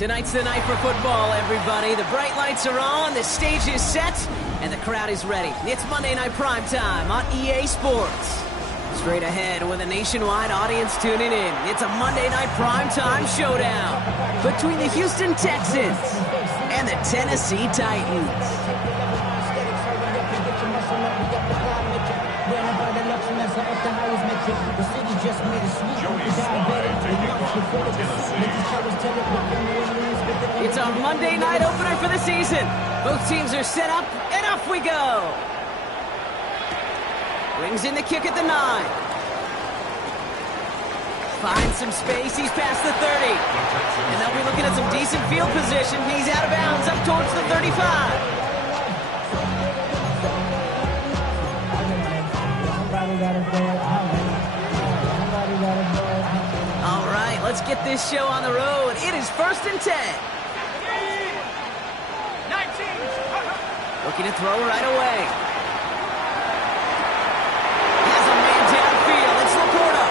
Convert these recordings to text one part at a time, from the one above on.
Tonight's the night for football, everybody. The bright lights are on, the stage is set, and the crowd is ready. It's Monday Night Primetime on EA Sports. Straight ahead with a nationwide audience tuning in. It's a Monday Night Primetime showdown between the Houston Texans and the Tennessee Titans. It's our Monday night opener for the season. Both teams are set up, and off we go. Brings in the kick at the 9. Finds some space. He's past the 30. And they'll be looking at some decent field position. He's out of bounds up towards the 35. All right, let's get this show on the road. It is 1st and 10. 19. Looking to throw right away. Has a man downfield. It's Laporta.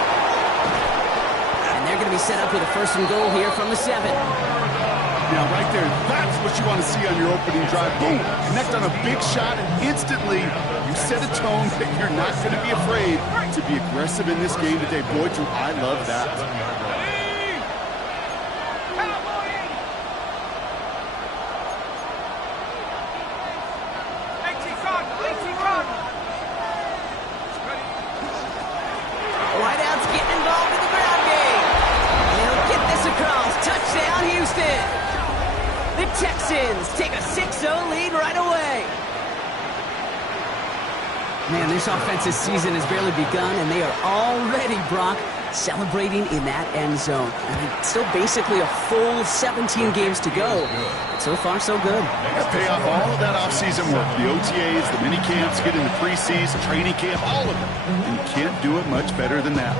And they're going to be set up with a 1st and goal here from the 7. Yeah, right there. That's what you want to see on your opening drive. Boom. Connect on a big shot, and instantly you set a tone that you're not going to be afraid to be aggressive in this game today. Boy, do I love that. Wideout's getting involved in the ground game. He'll get this across. Touchdown, Houston. The Texans take a 6-0 lead right away. Man, this offensive season has barely begun, and they are already, Brock, celebrating in that end zone. I mean, still basically a full 17 games to go. But so far, so good. Pay off all of that offseason work. The OTAs, the mini camps, get in the preseason, training camp, all of it. And you can't do it much better than that.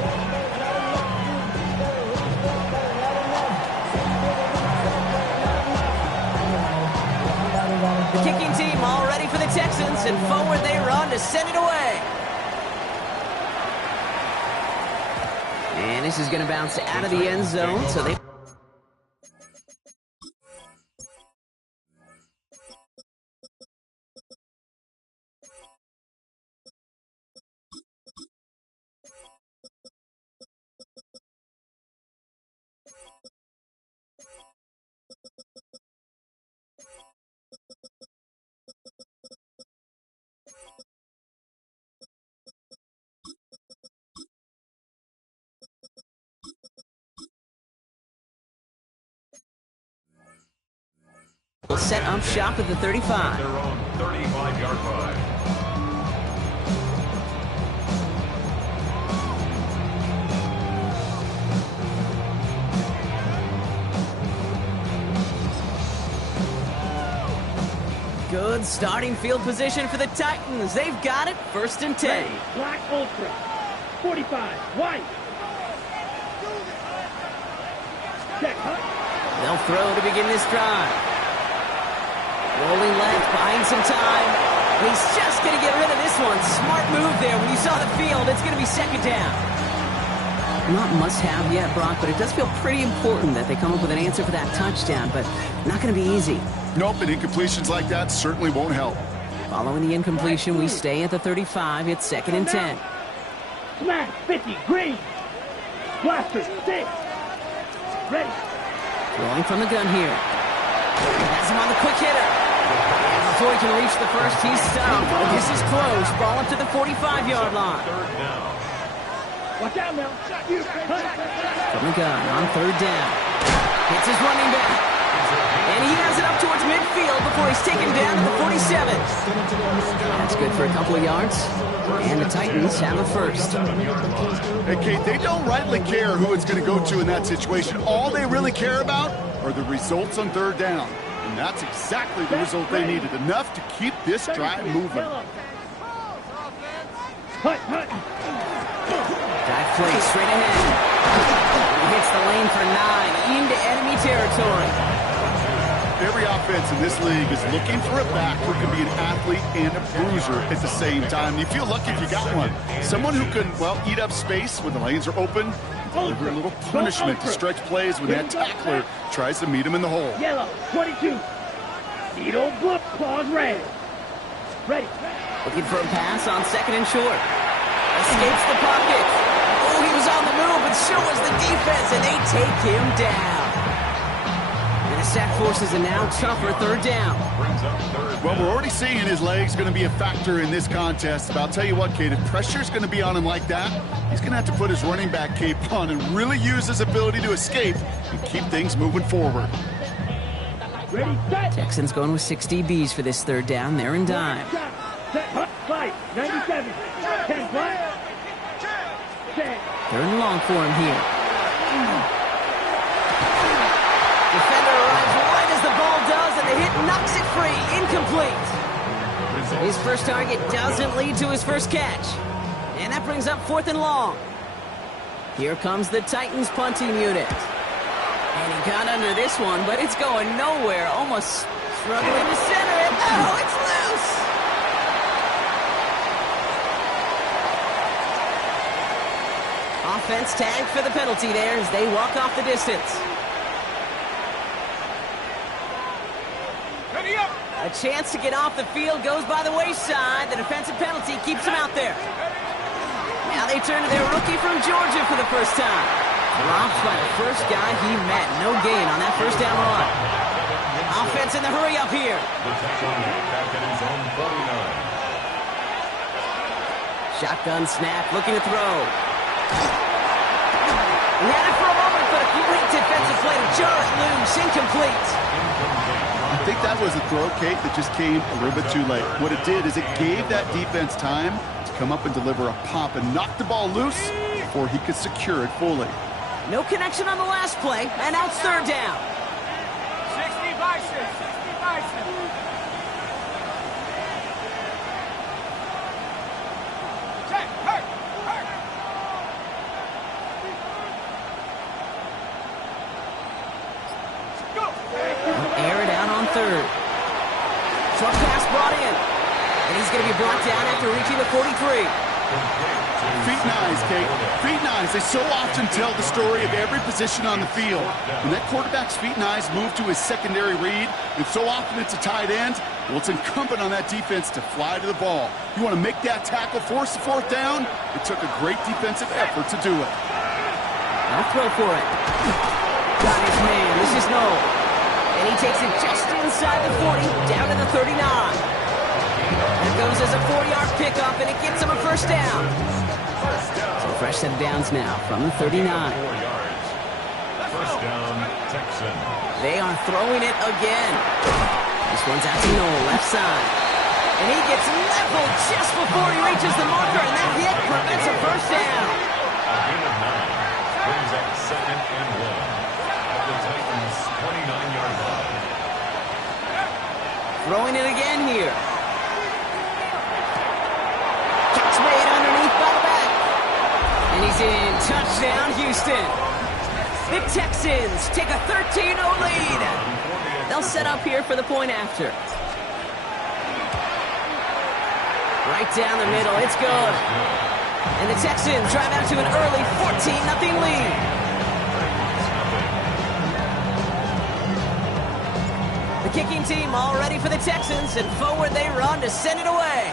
The kicking team all ready for the Texans, and forward they run to send it away. And this is going to bounce out of the end zone, so they... will set up shop at the 35. Their own 35-yard line. Good starting field position for the Titans. They've got it, 1st and 10. Ready. Black Ultra. 45. White. Check. They'll throw to begin this drive. Rolling left, buying some time. He's just going to get rid of this one. Smart move there. When you saw the field, it's going to be 2nd down. Not must-have yet, Brock, but it does feel pretty important that they come up with an answer for that touchdown, but not going to be easy. Nope, and incompletions like that certainly won't help. Following the incompletion, we stay at the 35. It's 2nd and 10. Smash. 50. Green. Blaster. 6. Ready. Throwing from the gun here. Has him on the quick hitter. And before he can reach the 1st, he's stopped. This is close. Ball up to the 45-yard line. 3rd down. Watch out now. From the gun on 3rd down. Hits his running back. And he has it up towards midfield before he's taken down to the 47. That's good for a couple of yards. And the Titans have a 1st. Hey, Kate, they don't rightly care who it's going to go to in that situation. All they really care about are the results on 3rd down. And that's exactly the result they needed. Enough to keep this drive moving. Dive play straight ahead. He hits the lane for 9 into enemy territory. Every offense in this league is looking for a back who can be an athlete and a bruiser at the same time. You feel lucky if you got one. Someone who can, well, eat up space when the lanes are open, Deliver a little punishment to stretch plays when that tackler tries to meet him in the hole. Yellow, 22. Needle, blue, claws, red. Ready. Looking for a pass on second and short. Escapes the pocket. Oh, he was on the move, but so was the defense, and they take him down. And the sack forces a now tougher third down. Well, we're already seeing his legs going to be a factor in this contest. But I'll tell you what, Kate, if pressure's going to be on him like that, he's going to have to put his running back cape on and really use his ability to escape and keep things moving forward. Ready, set. Texans going with 6 DBs for this third down. They're in dime. Set, 5, 97. 10, flat. Set. Third and long for him here. Defender arrives right as the ball does, and the hit knocks it free. Incomplete. His first target doesn't lead to his first catch. And that brings up 4th and long. Here comes the Titans punting unit. And he got under this one, but it's going nowhere. Almost struggling to center it. Oh, it's loose. Offense tagged for the penalty there as they walk off the distance. A chance to get off the field goes by the wayside. The defensive penalty keeps him out there. Now they turn to their rookie from Georgia for the first time. Dropped by the first guy he met. No gain on that first down run. Offense in the hurry up here. Shotgun snap, looking to throw. He had it for a moment, but a great defensive play to jar it loose. Incomplete. I think that was a throw, Kate, that just came a little bit too late. What it did is it gave that defense time to come up and deliver a pop and knock the ball loose before he could secure it fully. No connection on the last play, and now it's third down. 60 Bison, 60 Bison. Check, hurt. Go. Air it out on third. Short pass brought in. And he's going to be brought down after reaching the 43. Feet and eyes, Kate. Feet and eyes. They so often tell the story of every position on the field. When that quarterback's feet and eyes move to his secondary read, and so often it's a tight end, well, it's incumbent on that defense to fly to the ball. You want to make that tackle, force the fourth down? It took a great defensive effort to do it. Now throw for it. Got his man. This is Noel. And he takes it just inside the 40, down to the 39. There goes as a 40-yard pickup, and it gets him a first down. So fresh set of downs now from the 39. First down, Texan. They are throwing it again. This one's out to Noel, left side. And he gets leveled just before he reaches the marker, and that hit prevents a first down. A gain of 9 brings up 2nd and 1 at the Titans' 29-yard line. Throwing it again here. Catch made underneath by the back. And he's in. Touchdown, Houston. The Texans take a 13-0 lead. They'll set up here for the point after. Right down the middle. It's good. And the Texans drive out to an early 14-0 lead. The kicking team all ready for the Texans, and forward they run to send it away.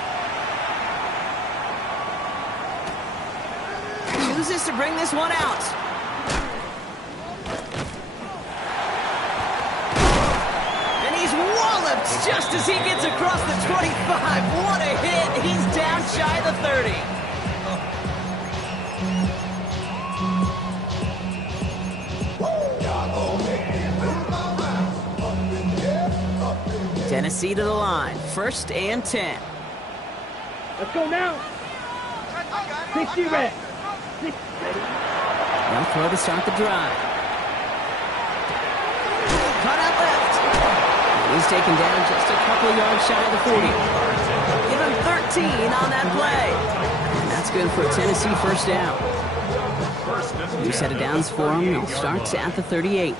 Chooses to bring this one out. And he's walloped just as he gets across the 25. What a hit. He's down shy of the 30. Tennessee to the line. 1st and 10. Let's go now. 60 red. 6 ready. Now throw to start the drive. Cut out left. He's taken down just a couple yards shy of the 40. Give him 13 on that play. And that's good for a Tennessee first down. New set of downs for him. It starts at the 38.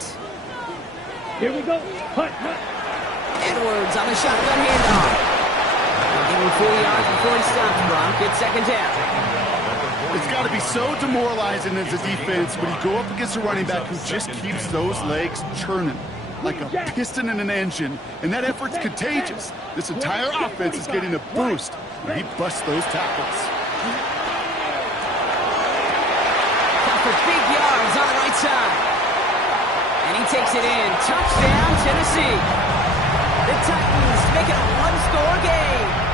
Here we go. Hut. Edwards on the shotgun handoff. They'll give him 4 yards before he stops. Brock gets second down. It's got to be so demoralizing as a defense when you go up against a running back who just keeps those legs churning like a piston in an engine, and that effort's contagious. This entire offense is getting a boost when he busts those tackles. Got for big yards on the right side. And he takes it in. Touchdown, Tennessee. The Titans make it a one-score game.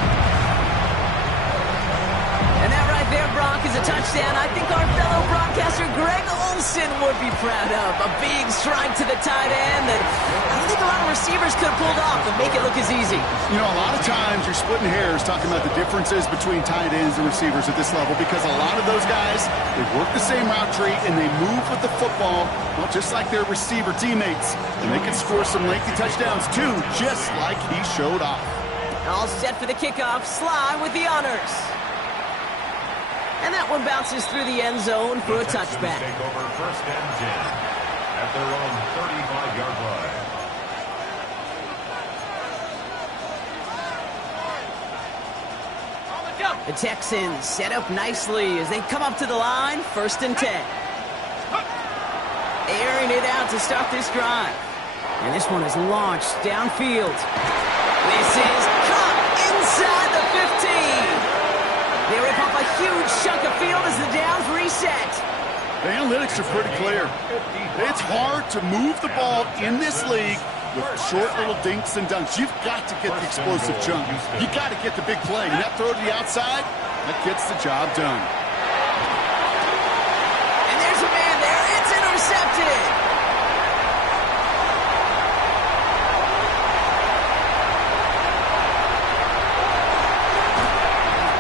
And that right there, Brock, is a touchdown I think our fellow broadcaster Greg Olsen would be proud of. A big strike to the tight end that I don't think a lot of receivers could have pulled off and make it look as easy. You know, a lot of times you're splitting hairs talking about the differences between tight ends and receivers at this level because a lot of those guys, they work the same route tree and they move with the football, well, just like their receiver teammates. And they can score some lengthy touchdowns too, just like he showed off. All set for the kickoff. Sly with the honors. And that one bounces through the end zone for a touchback. Take over first and 10 at their own 35-yard line. The Texans set up nicely as they come up to the line, first and 10. Airing it out to start this drive. And this one is launched downfield. This is caught inside the 15. They rip off a huge chunk of field as the downs reset. The analytics are pretty clear. It's hard to move the ball in this league with short little dinks and dunks. You've got to get the explosive chunk. You got to get the big play. And that throw to the outside, that gets the job done. And there's a man there. It's intercepted.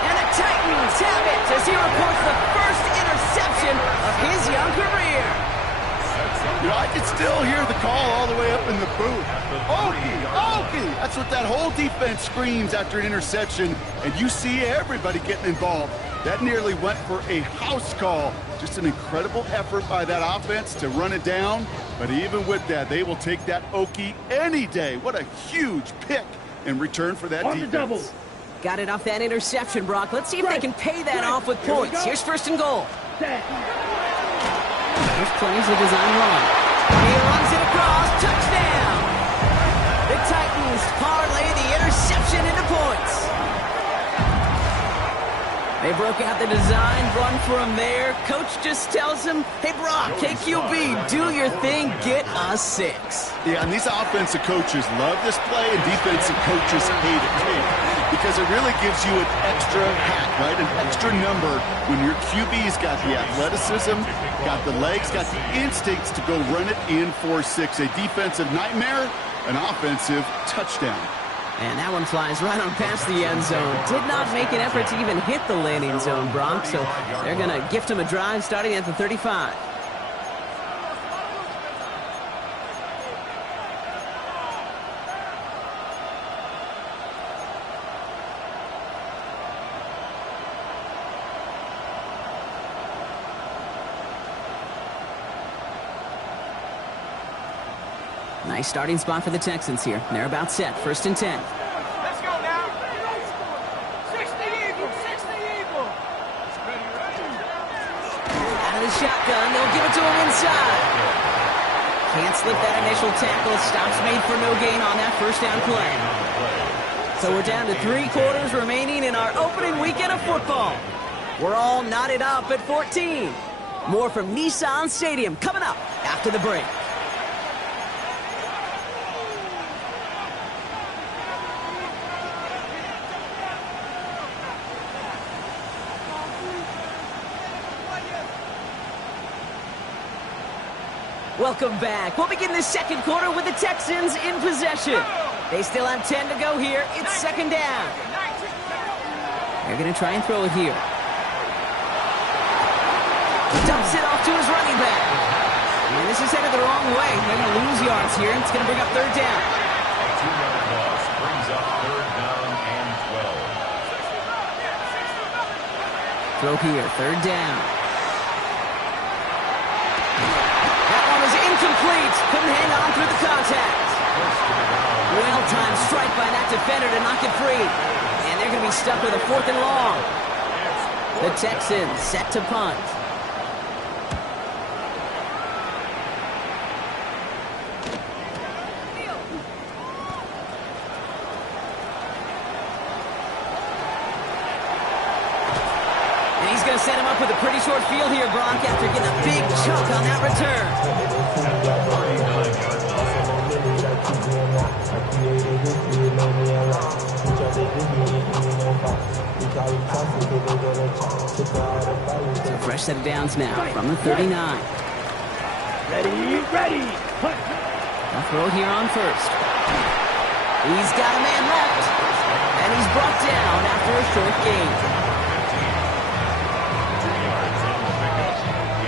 And the Titans have it as he reports the first interception of his young career. You know, I can still hear the call all the way up in the booth. Okie, Okie! That's what that whole defense screams after an interception, and you see everybody getting involved. That nearly went for a house call. Just an incredible effort by that offense to run it down, but even with that, they will take that Okie any day. What a huge pick in return for that defense. Got it off that interception, Brock. Let's see if they can pay that off with points. Here's first and goal. This plays a design run. He runs it across. Touchdown! The Titans parlay the interception into points. They broke out the design run for him there. Coach just tells him, hey, Brock, KQB, do your thing, get us 6. Yeah, and these offensive coaches love this play, and defensive coaches hate it too, because it really gives you an extra hat, right? An extra number when your QB's got the athleticism, got the legs, got the instincts to go run it in for 6. A defensive nightmare, an offensive touchdown. And that one flies right on past the end zone. Did not make an effort to even hit the landing zone, Brock, so they're going to gift him a drive starting at the 35. Nice starting spot for the Texans here. They're about set. First and 10. Let's go now. 60 Eagle. 60 Eagle. Out of the shotgun. They'll give it to him inside. Can't slip that initial tackle. Stops made for no gain on that first down play. So we're down to 3 quarters remaining in our opening weekend of football. We're all knotted up at 14. More from Nissan Stadium coming up after the break. Welcome back. We'll begin the second quarter with the Texans in possession. They still have 10 to go here. It's second down. They're going to try and throw it here. Dumps it off to his running back. And this is headed the wrong way. They're going to lose yards here. It's going to bring up third down. A 2-yard loss brings up third down and 12. Throw here. Third down. Incomplete. Couldn't hang on through the contact. Well-timed strike by that defender to knock it free. And they're going to be stuck with a 4th and long. The Texans set to punt. And he's going to set him up with a pretty short field here, Brock, after getting a big chunk on that return. So fresh set of downs now from the 39. Ready. A throw here on first. He's got a man left. And he's brought down after a short gain. 2 yards on the pickup.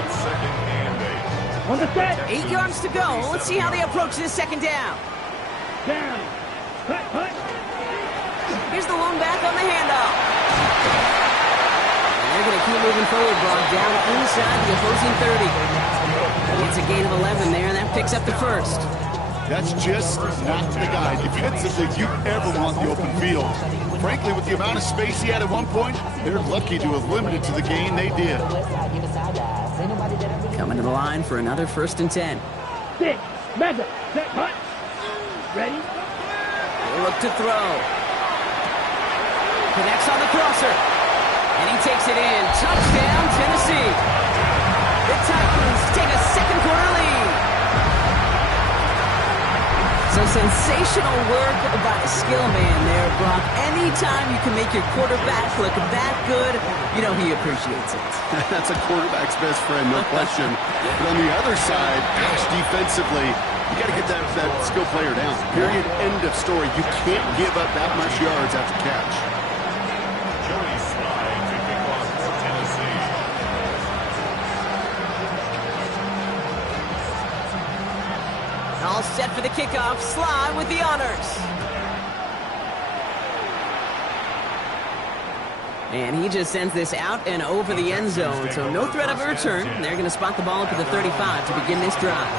It's 2nd and 8. On the set. 8 yards to go. Let's see how they approach this second down. Down. Cut. Here's the lone back on the handoff. And they're going to keep moving forward, Brock, down inside the opposing 30. It's a gain of 11 there, and that picks up the first. That's just not the guy defensively you ever want the open field. Frankly, with the amount of space he had at one point, they're lucky to have limited to the gain they did. Coming to the line for another 1st and 10. 6. Mega. Set. Punt. Ready. They look to throw. Connects on the crosser. And he takes it in. Touchdown, Tennessee. The Titans take a second quarter lead. So sensational work by a skill man there, Brock. Anytime you can make your quarterback look that good, you know he appreciates it. That's a quarterback's best friend, no question. But on the other side, gosh, defensively, you got to get that skill player down. Period. End of story. You can't give up that much yards after catch. Joey Slye to kick off for Tennessee. All set for the kickoff. Slye with the honors. And he just sends this out and over the end zone, so no threat of a return. They're going to spot the ball up at the 35 to begin this drive.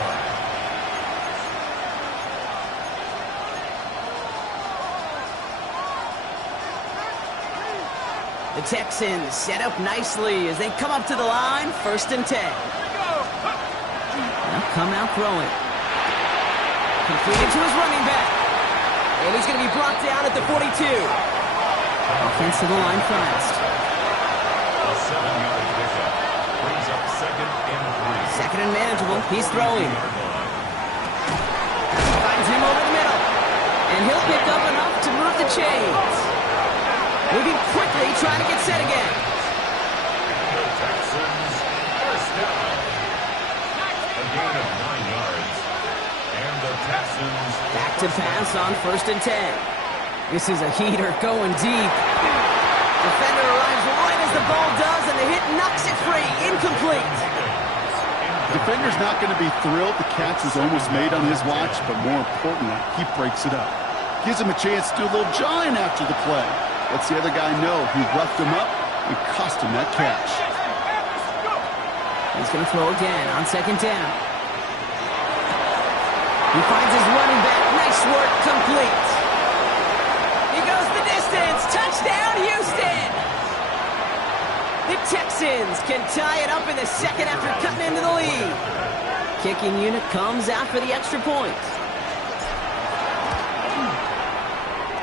The Texans set up nicely as they come up to the line, 1st and 10. They'll come out throwing. Completed to his running back. And he's going to be brought down at the 42. Offense to the line fast. A 7-yard pickup brings up 2nd and 3. Second and manageable. He's throwing. Finds him over the middle. And he'll pick up enough to move the chains. Moving quickly, trying to get set again. The Texans first down. A gain of 9 yards. And the Texans Back to pass on 1st and 10. This is a heater going deep. Defender arrives right as the ball does, and the hit knocks it free. Incomplete. Defender's not going to be thrilled the catch was almost made on his watch, but more importantly, he breaks it up. Gives him a chance to do a little jawing after the play. Lets the other guy know he roughed him up and cost him that catch. He's going to throw again on 2nd down. He finds his running back. Nice work, complete. He goes the distance. Touchdown, Houston. The Texans can tie it up in the second after cutting into the lead. Kicking unit comes out for the extra point.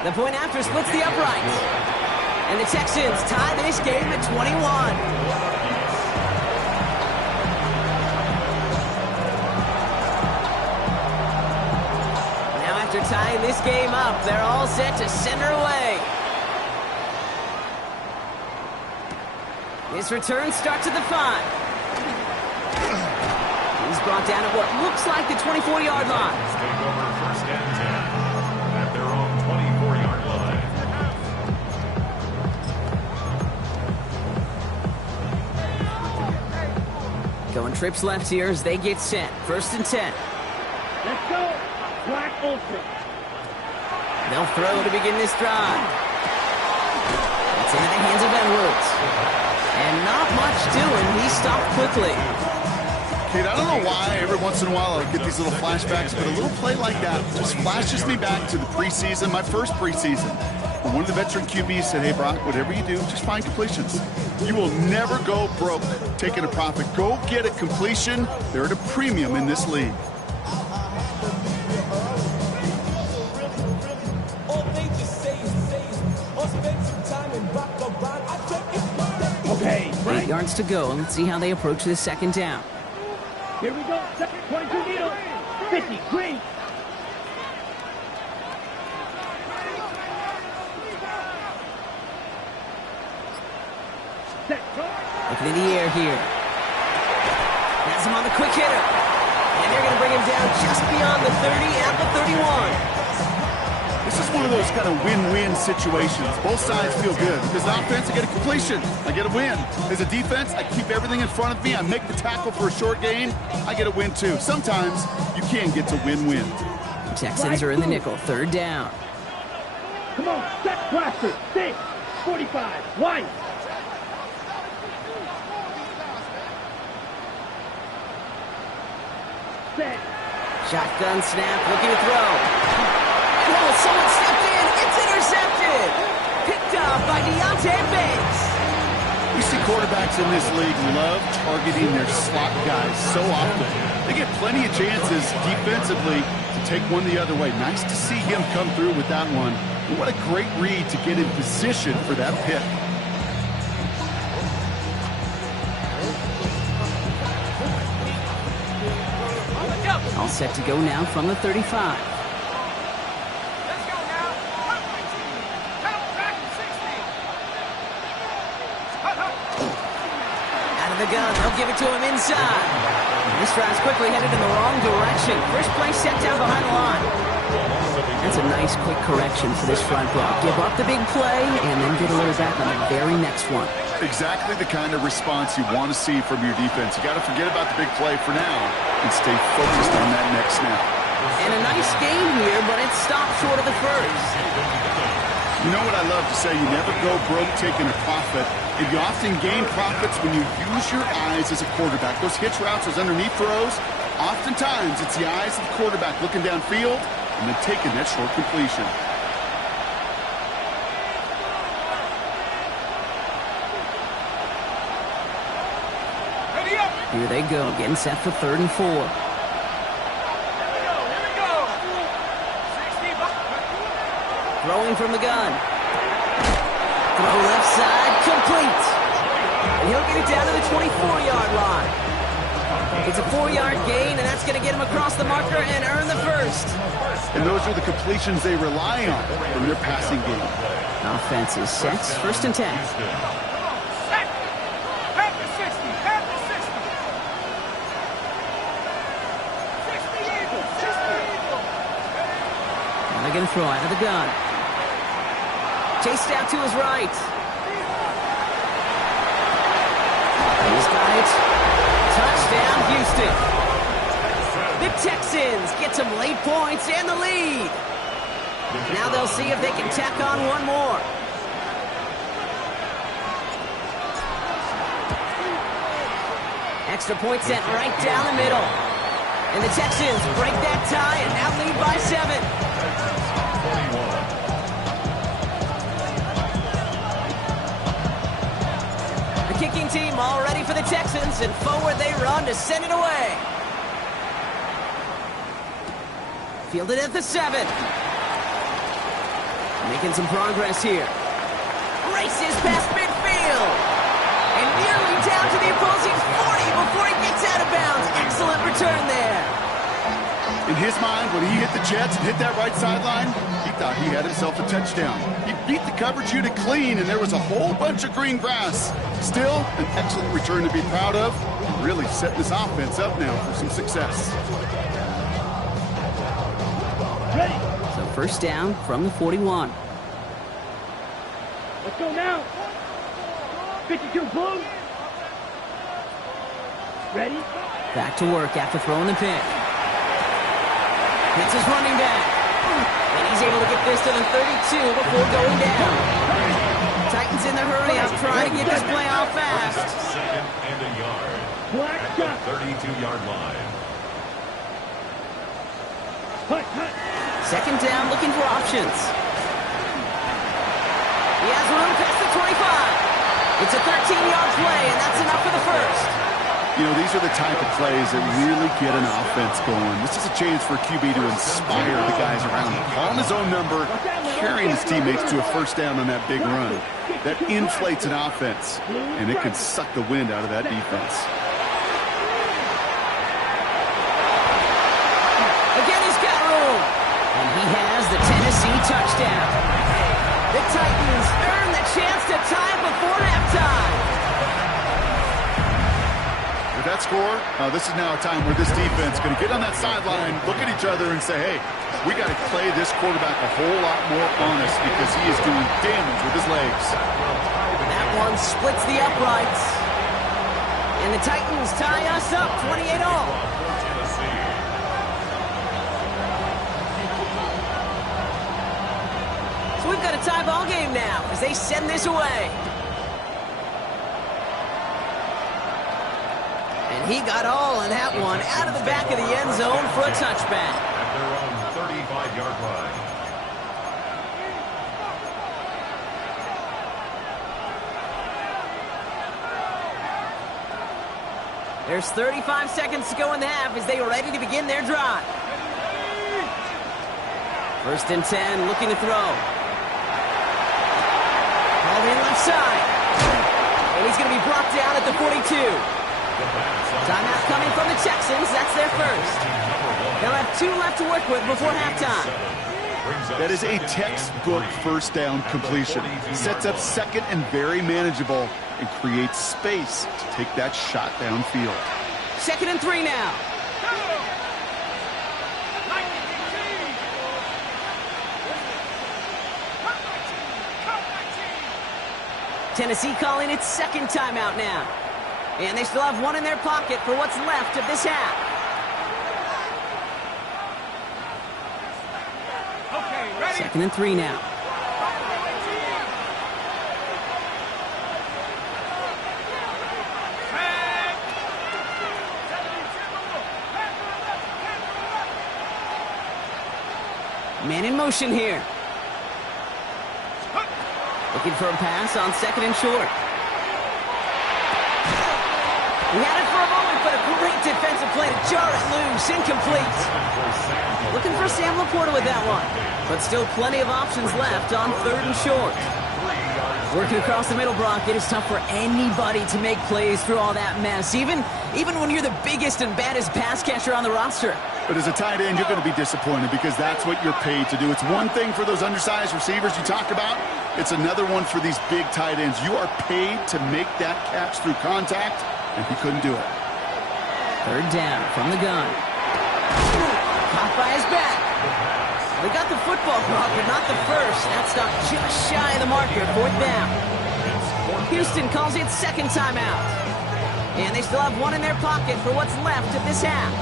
The point after splits the uprights. And the Texans tie this game at 21. Now after tying this game up, they're all set to send her away. This return starts at the 5. He's brought down at what looks like the 24-yard line. take over 1st and 10 at their own 24-yard line. Going trips left here as they get set. 1st and 10. Let's go. Black Ultra. They'll throw to begin this drive. It's into the hands of Edwards. And not much doing. He stopped quickly. Kate, I don't know why every once in a while I get these little flashbacks, but a little play like that just flashes me back to the preseason, my first preseason. one of the veteran QBs said, hey, Brock, whatever you do, just find completions. You will never go broke taking a profit. Go get a completion. They're at a premium in this league. Okay, 8 yards to go. Let's see how they approach this second down. Here we go. 22 needle. 50. Green. Looking in the air here. Has him on the quick hitter. And they're going to bring him down just beyond the 30 at the 31. This is one of those kind of win-win situations. Both sides feel good. As an offense, I get a completion. I get a win. As a defense, I keep everything in front of me. I make the tackle for a short gain. I get a win, too. Sometimes you can get to win-win. Texans are in the nickel. Third down. Come on. Set blaster. 6. 45. Wide. Set. Shotgun snap. Looking to throw. Oh, someone stepped in. It's intercepted. Picked up by Deontay Banks. We see quarterbacks in this league love targeting their slot guys so often. They get plenty of chances defensively to take one the other way. Nice to see him come through with that one. And what a great read to get in position for that pick. All set to go now from the 35. The gun, they'll give it to him inside. This drive's quickly headed in the wrong direction. First play set down behind the line. That's a nice quick correction for this front block. Give up the big play and then get a little back on the very next one. Exactly the kind of response you want to see from your defense. You got to forget about the big play for now and stay focused on that next snap. And a nice game here, but it stopped short of the first. You know what I love to say? You never go broke taking a profit. And you often gain profits when you use your eyes as a quarterback. Those hitch routes, those underneath throws, oftentimes it's the eyes of the quarterback looking downfield and then taking that short completion. Here they go, getting set for 3rd and 4. Throwing from the gun. Throw left side, complete. And he'll get it down to the 24-yard line. It's a 4-yard gain, and that's going to get him across the marker and earn the first. And those are the completions they rely on from their passing game. Offense is set, 1st and 10. Now they're going to throw out of the gun. Chased out to his right. He's got it. Touchdown, Houston. The Texans get some late points and the lead. Now they'll see if they can tack on one more. Extra point sent right down the middle. And the Texans break that tie and now lead by 7. Kicking team all ready for the Texans, and forward they run to send it away. Fielded at the 7. Making some progress here. Races past midfield. And nearly down to the opposing 40 before he gets out of bounds. Excellent return there. In his mind, when he hit the Jets and hit that right sideline, he thought he had himself a touchdown. He beat the coverage unit clean, and there was a whole bunch of green grass. Still, an excellent return to be proud of. Really setting this offense up now for some success. Ready. So 1st down from the 41. Let's go now. 52 blue. Ready. Back to work after throwing the pick. Hits his running back. And he's able to get this to the 32 before going down. Titans in the hurry out trying to get this play off fast. 2nd and a yard. At the 32-yard line. 2nd down, looking for options. has room past the 25. It's a 13-yard play, and that's enough for the first. You know, these are the type of plays that really get an offense going. This is a chance for QB to inspire the guys around him. Calling his own number, carrying his teammates to a first down on that big run. That inflates an offense, and it can suck the wind out of that defense. Again, he's got room. And he has the Tennessee touchdown. The Titans earn the chance to tie before halftime. With that score, this is now a time where this defense is going to get on that sideline, look at each other, and say, hey, we got to play this quarterback a whole lot more honest because he is doing damage with his legs. That one splits the uprights. And the Titans tie us up 28-all. So we've got a tie ball game now as they send this away. And he got all of that one out of the back of the end zone for a touchback. At their own 35-yard line. There's 35 seconds to go in the half as they are ready to begin their drive. First and 10, looking to throw. Ball in left side. And he's going to be brought down at the 42. Timeout coming from the Texans. That's their first. They'll have 2 left to work with before halftime. That is a textbook first down completion. Sets up second and very manageable and creates space to take that shot downfield. 2nd and 3 now. Tennessee calling its second timeout now. And they still have one in their pocket for what's left of this half. Okay, ready? 2nd and 3 now. Man in motion here. Looking for a pass on 2nd and short. He had it for a moment, but a great defensive play to jar it loose. Incomplete. Looking for Sam Laporta with that one. But still plenty of options left on 3rd and short. Working across the middle, Brock, it is tough for anybody to make plays through all that mess, even when you're the biggest and baddest pass catcher on the roster. But as a tight end, you're going to be disappointed because that's what you're paid to do. It's one thing for those undersized receivers you talk about. It's another one for these big tight ends. You are paid to make that catch through contact, and he couldn't do it. 3rd down from the gun. Caught by his back. They got the football, but not the first. That stopped just shy of the marker. 4th down. Houston calls it 2nd timeout. And they still have one in their pocket for what's left of this half.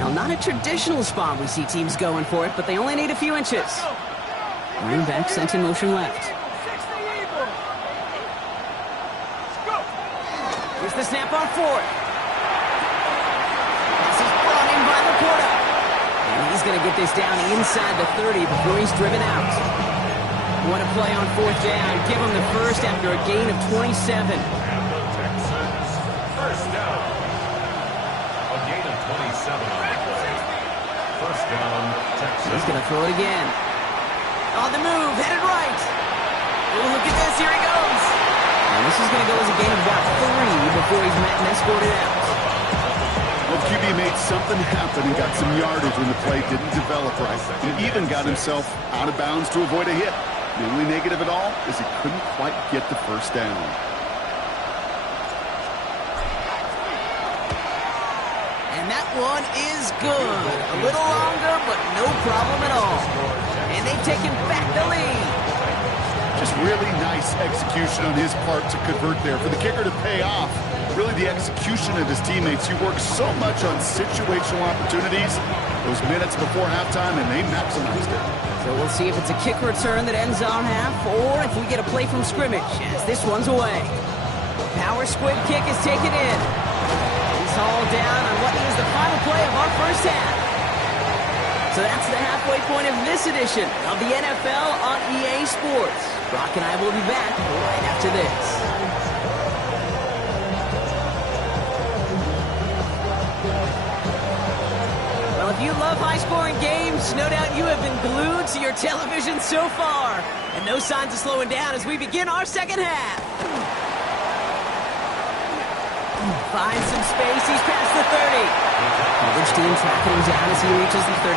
Now, not a traditional spot we see teams going for it, but they only need a few inches. Running back sent in motion left. Here's the snap on 4th. This is brought in by Laporta. And he's going to get this down inside the 30 before he's driven out. What a play on 4th down. Give him the first after a gain of 27. First down. A gain of 27 on the play. First down, Texas. He's going to throw it again. On the move, headed right. Oh, look at this. Here he goes. And this is going to go as a gain of about 3 before he's met and escorted out. Well, QB made something happen and got some yardage when the play didn't develop right. He even got himself out of bounds to avoid a hit. The only negative at all is he couldn't quite get the first down. And that one is good. A little longer, but no problem at all. And they've taken back the lead. Just really nice execution on his part to convert there. For the kicker to pay off, really the execution of his teammates. He worked so much on situational opportunities those minutes before halftime, and they maximized it. So we'll see if it's a kick return that ends on half, or if we get a play from scrimmage, as this one's away. Power squib kick is taken in. He's hauled down on what is the final play of our first half. So So that's the halfway point of this edition of the NFL on EA Sports. Brock and I will be back right after this. Well, if you love high-scoring games, no doubt you have been glued to your television so far. And no signs of slowing down as we begin our second half. Finds some space, he's past the 30. Coverage team tracking him down as he reaches the 35.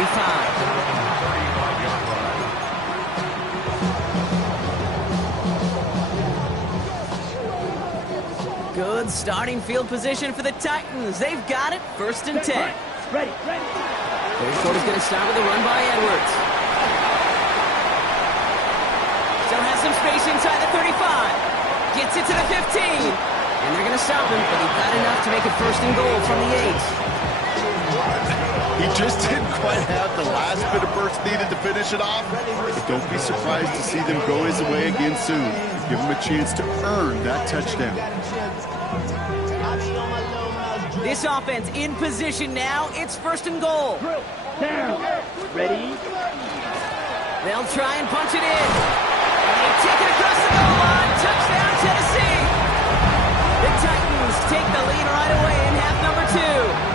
Good starting field position for the Titans. They've got it, 1st and 10. Ready. Third quarter's going to start with a run by Edwards. Still has some space inside the 35. Gets it to the 15. And they're going to stop him, but he got enough to make it 1st and goal from the 8. He just didn't quite have the last bit of burst needed to finish it off. But don't be surprised to see them go his way again soon. Give him a chance to earn that touchdown. This offense in position now. It's 1st and goal. Down. Ready. They'll try and punch it in. And they take it across the goal line. Touchdown, Tennessee. The Titans take the lead right away in half number 2.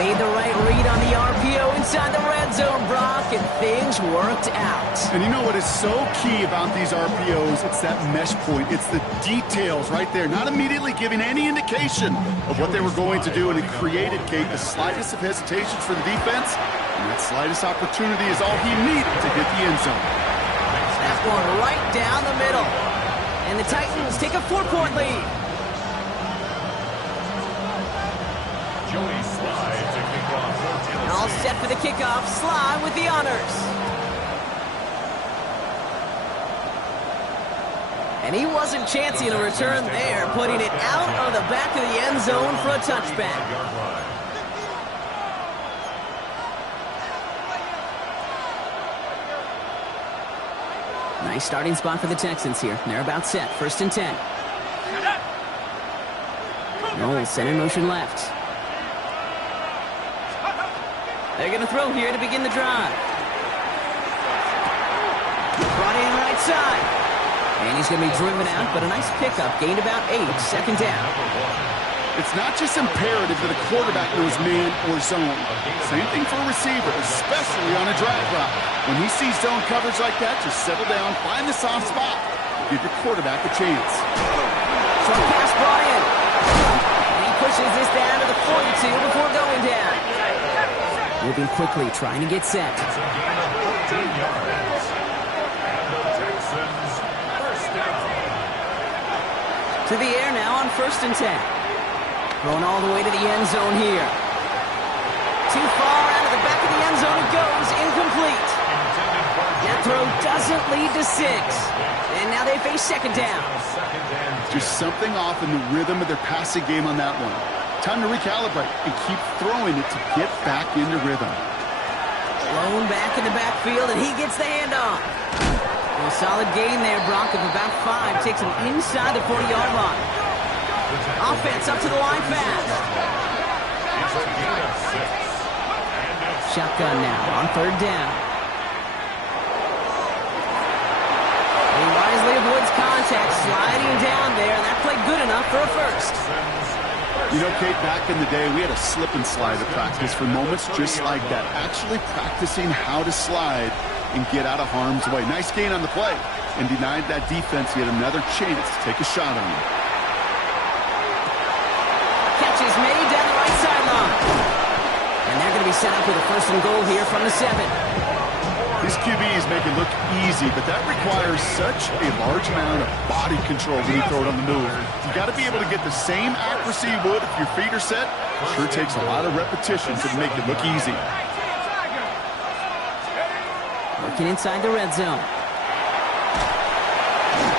Made the right read on the RPO inside the red zone, Brock, and things worked out. And you know what is so key about these RPOs? It's that mesh point. It's the details right there. Not immediately giving any indication of what they were going to do, and it created, Kate, the slightest of hesitations for the defense. And that slightest opportunity is all he needed to hit the end zone. That's one right down the middle. And the Titans take a 4-point lead. Joey Sly to kick off for Tennessee. All set for the kickoff. Sly with the honors. And he wasn't chancing a return there, putting it out of the back of the end zone for a touchback. Nice starting spot for the Texans here. They're about set. 1st and 10. Knowles center motion left. They're going to throw here to begin the drive. Brought in right side. And he's going to be driven out, but a nice pickup. Gained about 8. 2nd down. It's not just imperative that a quarterback knows man or zone. Same thing for a receiver, especially on a drag route. When he sees zone coverage like that, just settle down, find the soft spot. Give your quarterback a chance. Short pass brought in. And he pushes this down to the 42 before going down. Moving quickly, trying to get set. It's a gain of 14 yards. And the Texans, 1st down. To the air now on 1st and 10. Thrown all the way to the end zone here. Too far out of the back of the end zone it goes. Incomplete. That throw doesn't lead to 6. And now they face 2nd down. Just something off in the rhythm of their passing game on that one. Time to recalibrate and keep throwing it to get back into rhythm. Blown back in the backfield, and he gets the handoff. A solid gain there, Brock, of about 5. Takes him inside the 40-yard line. Offense up to the line fast. It's a gain of 6. Shotgun now on 3rd down. He wisely avoids contact, sliding down there. That played good enough for a 1st. You know, Kate, back in the day, we had a slip and slide at practice for moments just like that. Actually practicing how to slide and get out of harm's way. Nice gain on the play. And denied that defense yet another chance to take a shot on him. Catch is made down the right sideline. And they're going to be set up with a 1st and goal here from the 7. These QBs make it look easy, but that requires such a large amount of body control when you throw it on the move. You got to be able to get the same accuracy you would if your feet are set. Sure takes a lot of repetition to make it look easy. Working inside the red zone.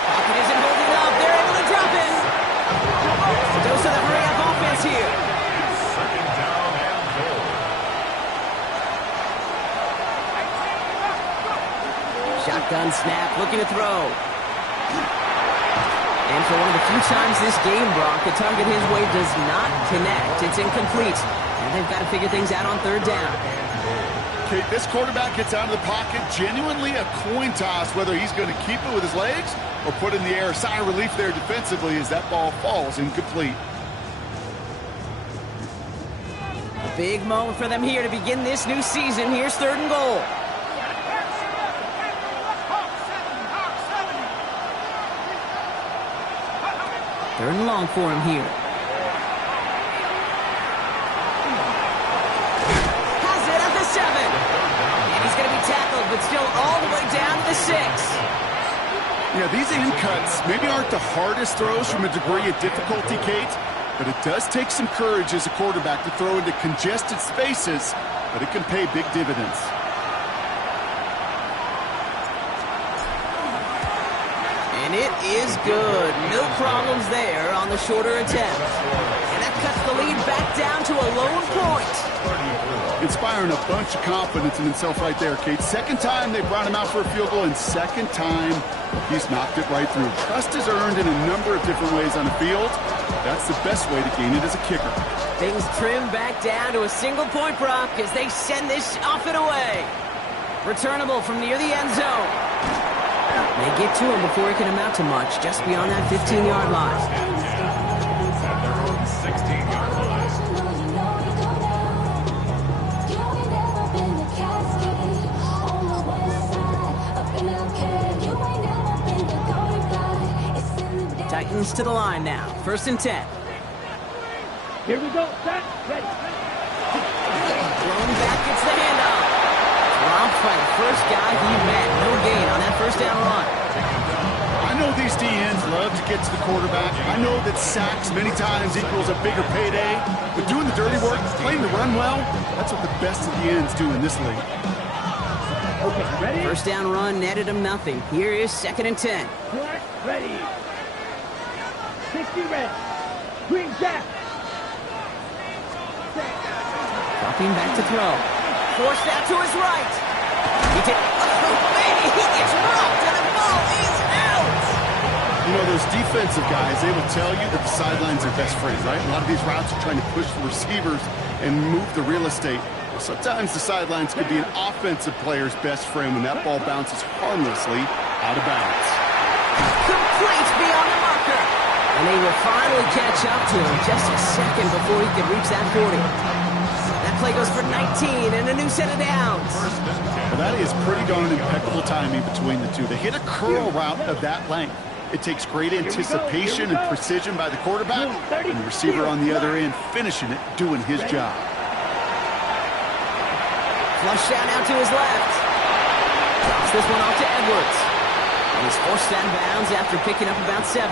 Pocket isn't holding up. They're able to drop it. Dose of the hurry-up offense here. 2nd down and goal. Shotgun snap, looking to throw. And for one of the few times this game, Brock, the target his way does not connect. It's incomplete. And they've got to figure things out on third down. Okay, this quarterback gets out of the pocket, genuinely a coin toss whether he's going to keep it with his legs or put in the air. Sigh of relief there defensively as that ball falls incomplete. A big moment for them here to begin this new season. Here's third and goal. Third and long for him here. Has it at the 7. And he's going to be tackled, but still all the way down to the 6. Yeah, these in cuts maybe aren't the hardest throws from a degree of difficulty, Kate, but it does take some courage as a quarterback to throw into congested spaces, but it can pay big dividends. And it is good. No problems there on the shorter attempt. And that cuts the lead back down to a lone point. Inspiring a bunch of confidence in himself right there, Kate. Second time they brought him out for a field goal, and second time he's knocked it right through. Trust is earned in a number of different ways on the field. That's the best way to gain it as a kicker. Things trim back down to a single point, Brock, as they send this off and away. Returnable from near the end zone. They get to him before it can amount to much, just beyond that 15-yard line. At their own 16-yard line. Titans to the line now. First and 10. Here we go. Set. Ready. Thrown back, gets the handoff. Dropped by the first guy he met. No gain on that first down run. I know these DNs love to get to the quarterback. I know that sacks many times equals a bigger payday. But doing the dirty work, playing the run well, that's what the best of the ends do in this league. Okay, ready? First down run netted him nothing. Here is second and 10. Black, ready. 60 red. Green jack. Dropping back to throw. Forced out to his right. He did. Oh, baby, he gets rocked and the ball is out. You know, those defensive guys, they will tell you that the sidelines are best friend, right? A lot of these routes are trying to push the receivers and move the real estate. Sometimes the sidelines could be an offensive player's best friend when that ball bounces harmlessly out of bounds. Complete beyond the marker. And they will finally catch up to him just a second before he can reach that 40. That play goes for 19 and a new set of downs. Well, that is pretty darn impeccable timing between the two. They hit a curl route of that length. It takes great anticipation and precision by the quarterback, and the receiver on the other end finishing it, doing his job. Flush down out to his left. Drops this one off to Edwards. And he's forced out of bounds after picking up about 7.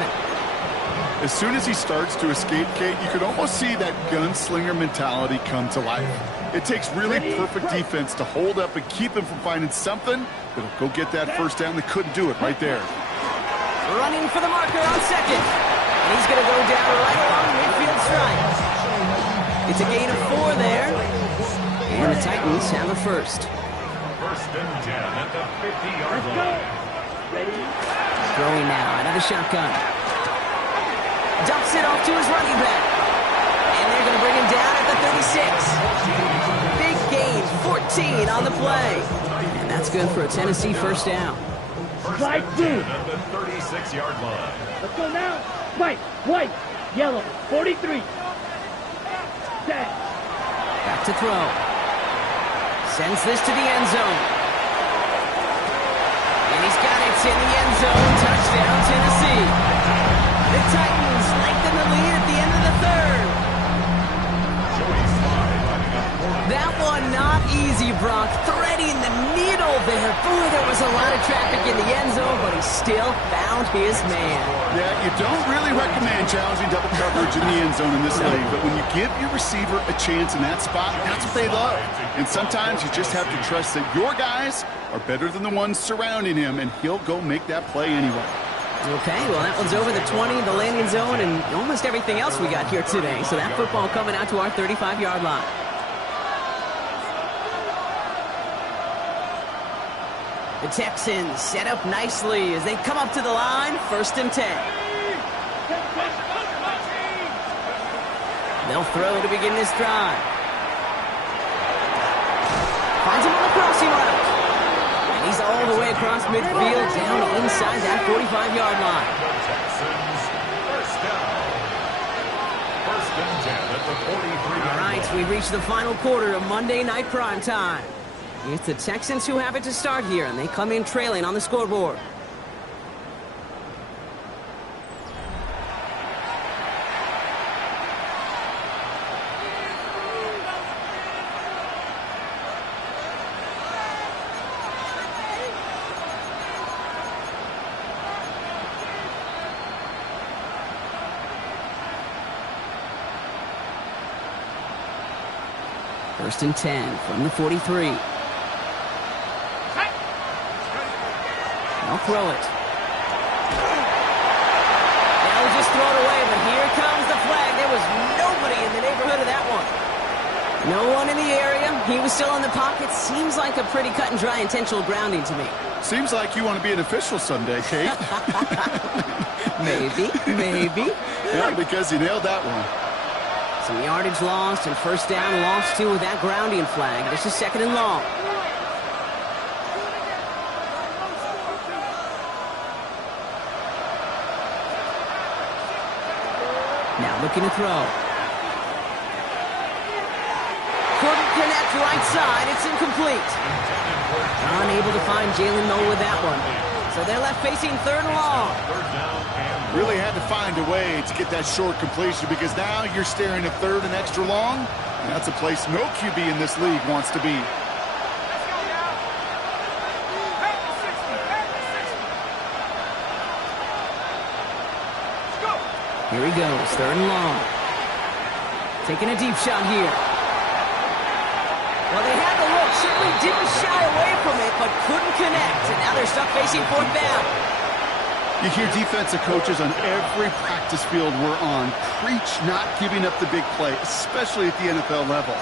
As soon as he starts to escape, Kate, you can almost see that gunslinger mentality come to life. It takes really perfect defense to hold up and keep him from finding something that'll go get that first down. They couldn't do it right there. Running for the marker on second. And he's going to go down right along midfield stripe. It's a gain of 4 there. And the Titans have a first. First and 10 at the 50-yard line. Throwing now, another shotgun. Dumps it off to his running back. And they're going to bring him down at the 36. Big gain, 14 on the play. And that's good for a Tennessee first down. First and 10 at the 36-yard line. Let's go now. White, yellow, 43. Set. Back to throw. Sends this to the end zone. And he's got it in the end zone. Touchdown, Tennessee. The Titans lengthen the lead at the end of the third. That one not easy, Brock. Threading the needle there. Boy, there was a lot of traffic in the end zone, but he still found his man. Yeah, you don't really recommend challenging double coverage in the end zone in this league, but when you give your receiver a chance in that spot, that's what they love. And sometimes you just have to trust that your guys are better than the ones surrounding him, and he'll go make that play anyway. Okay, well, that one's over the 20, the landing zone, and almost everything else we got here today. So that football coming out to our 35-yard line. The Texans set up nicely as they come up to the line, first and 10. They'll throw to begin this drive. Finds him on the crossing route. And he's all the way across midfield, down inside that 45-yard line. Texans, first down. First and 10 at the 43-yard All right, we reach the final quarter of Monday Night Prime Time. It's the Texans who have it to start here, and they come in trailing on the scoreboard. First and 10 from the 43. I'll throw it. They'll just throw it away, but here comes the flag. There was nobody in the neighborhood of that one. No one in the area. He was still in the pocket. Seems like a pretty cut and dry intentional grounding to me. Seems like you want to be an official someday, Kate. Maybe. Yeah, because you nailed that one. Some yardage lost and first down lost too with that grounding flag. This is second and long. Now looking to throw. Couldn't connect right side. It's incomplete. Unable to find Jalen Noel with that one. So they're left facing third and long. Really had to find a way to get that short completion because now you're staring at third and extra long. And that's a place no QB in this league wants to be. Here he goes, third and long. Taking a deep shot here. Well, they had the look, certainly didn't shy away from it, but couldn't connect. And now they're stuck facing fourth down. You hear defensive coaches on every practice field we're on preach not giving up the big play, especially at the NFL level.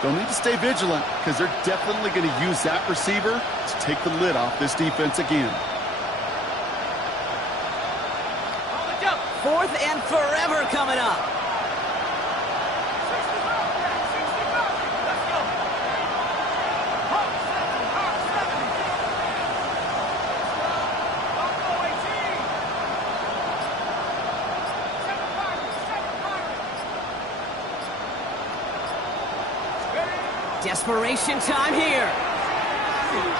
They'll need to stay vigilant because they're definitely going to use that receiver to take the lid off this defense again. Fourth and forever coming up. Desperation time here.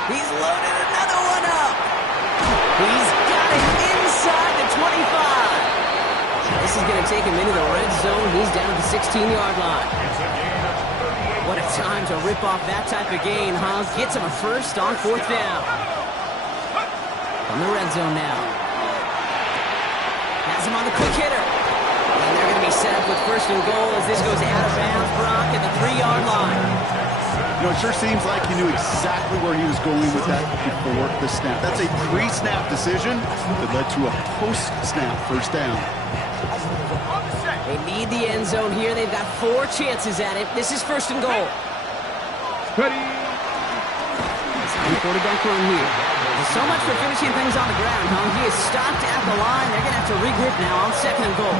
He's loaded another one up. He's got it inside the 25. This is going to take him into the red zone. He's down at the 16-yard line. What a time to rip off that type of gain, huh? Gets him a first on fourth down. From the red zone now. Has him on the quick hitter. And they're going to be set up with first and goal as this goes out of bounds. Brock at the 3-yard line. You know, it sure seems like he knew exactly where he was going with that before the snap. That's a pre-snap decision that led to a post-snap first down. They need the end zone here. They've got 4 chances at it. This is first and goal. Ready. Quarterback run here. So much for finishing things on the ground, huh? He is stopped at the line. They're going to have to regroup now on second and goal.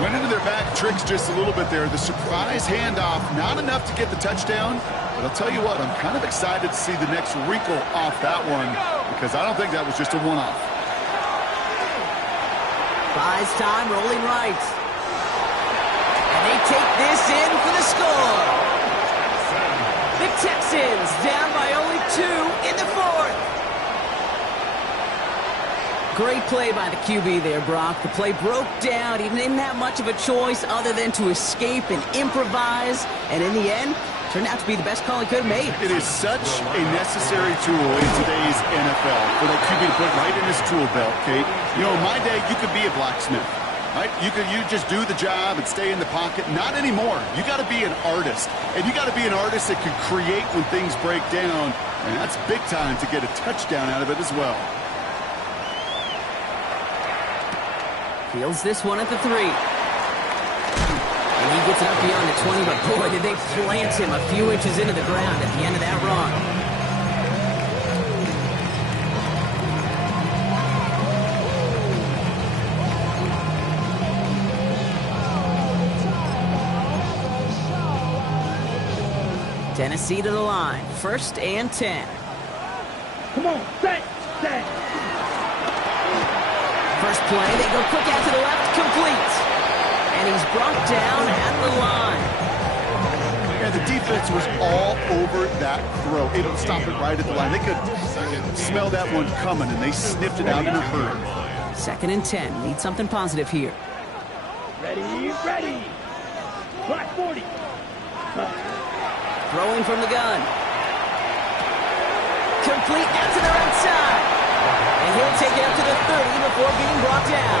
Went into their back tricks just a little bit there. The surprise handoff, not enough to get the touchdown. But I'll tell you what, I'm kind of excited to see the next wrinkle off that one because I don't think that was just a one-off. Buys time, rolling right. And they take this in for the score. The Texans down by only 2 in the fourth. Great play by the QB there, Brock. The play broke down. He didn't have much of a choice other than to escape and improvise. And in the end, turned out to be the best call he could have made. It is such a necessary tool in today's NFL for that QB to put right in his tool belt, Kate. You know, in my day, you could be a blacksmith, right? You just do the job and stay in the pocket. Not anymore. You got to be an artist. And you got to be an artist that can create when things break down. And that's big time to get a touchdown out of it as well. Fields this one at the 3. And he gets it up beyond the 20, but boy, did they plant him a few inches into the ground at the end of that run. Tennessee to the line. 1st and 10. Come on, set. First play, they go quick out to the left, complete. And he's brought down at the line. Yeah, the defense was all over that throw. Able to stop it right at the line. They could smell that one coming, and they sniffed it out in a hurry. 2nd and 10. Need something positive here. Ready. Black 40. Throwing from the gun. Complete out to the right side. And he'll take it up to the 30 before being brought down.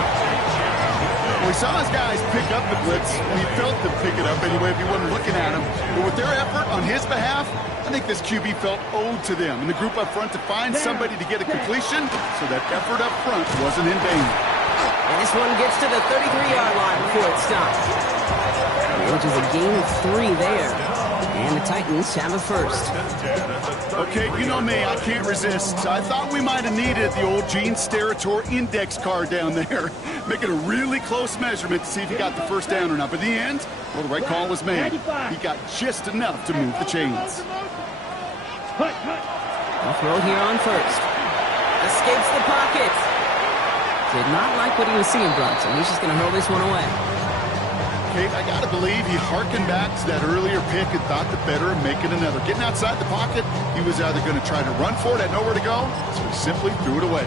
We saw his guys pick up the blitz. We felt them pick it up anyway if he wasn't looking at him. But with their effort on his behalf, I think this QB felt owed to them and the group up front to find somebody to get a completion so that effort up front wasn't in vain. And this one gets to the 33-yard line before it stops. Which is a gain of 3 there. And the Titans have a first. Okay, you know me, I can't resist. I thought we might have needed the old Gene Steratore index card down there. Making a really close measurement to see if he got the first down or not. But in the end, well, the right call was made. He got just enough to move the chains. I'll throw here on first. Escapes the pocket. Did not like what he was seeing, Bronson. He's just going to hurl this one away. Kate, I got to believe he harkened back to that earlier pick and thought the better of making another. Getting outside the pocket, he was either going to try to run for it, had nowhere to go, so he simply threw it away.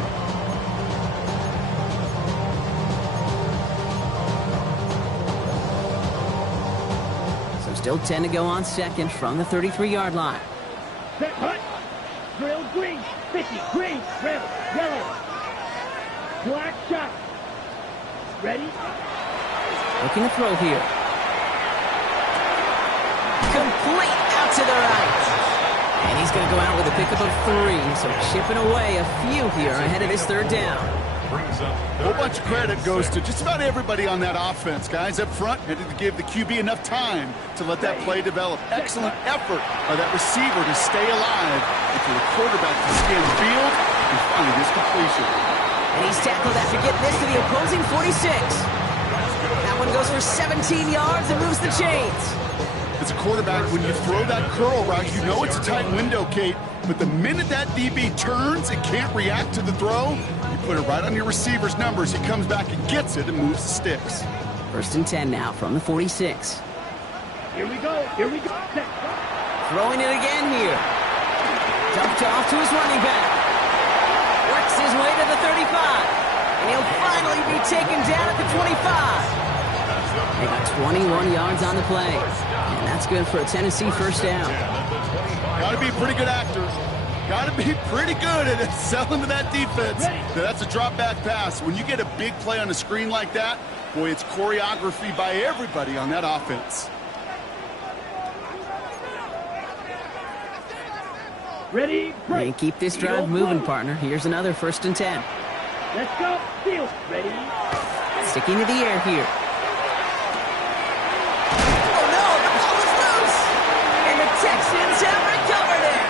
So still 10 to go on 2nd from the 33-yard line. Set, hut. Drill green. 50. Green. Red. Yellow. Black shot. Ready? Looking to throw here. Complete out to the right. And he's going to go out with a pickup of 3. So chipping away a few here ahead of this 3rd down. A whole bunch of credit goes to just about everybody on that offense. Guys up front had to give the QB enough time to let that play develop. Excellent effort by that receiver to stay alive and for the quarterback to scan the field and find his completion. And he's tackled after getting this to the opposing 46. That one goes for 17 yards and moves the chains. As a quarterback, when you throw that curl route, you know it's a tight window, Kate. But the minute that DB turns and can't react to the throw, you put it right on your receiver's numbers. He comes back and gets it and moves the sticks. 1st and 10 now from the 46. Here we go. Set. Throwing it again here. Dumped off to his running back. Works his way to the 35. And he'll finally be taken down at the 25. They got 21 yards on the play. And that's good for a Tennessee 1st down. Got to be a pretty good actor. Got to be pretty good at selling to that defense. That's a drop back pass. When you get a big play on the screen like that, boy, it's choreography by everybody on that offense. Ready? They keep this drive moving, partner. Here's another 1st and 10. Let's go. Field. Ready? Sticking to the air here. Oh no, the ball is loose! And the Texans have recovered it!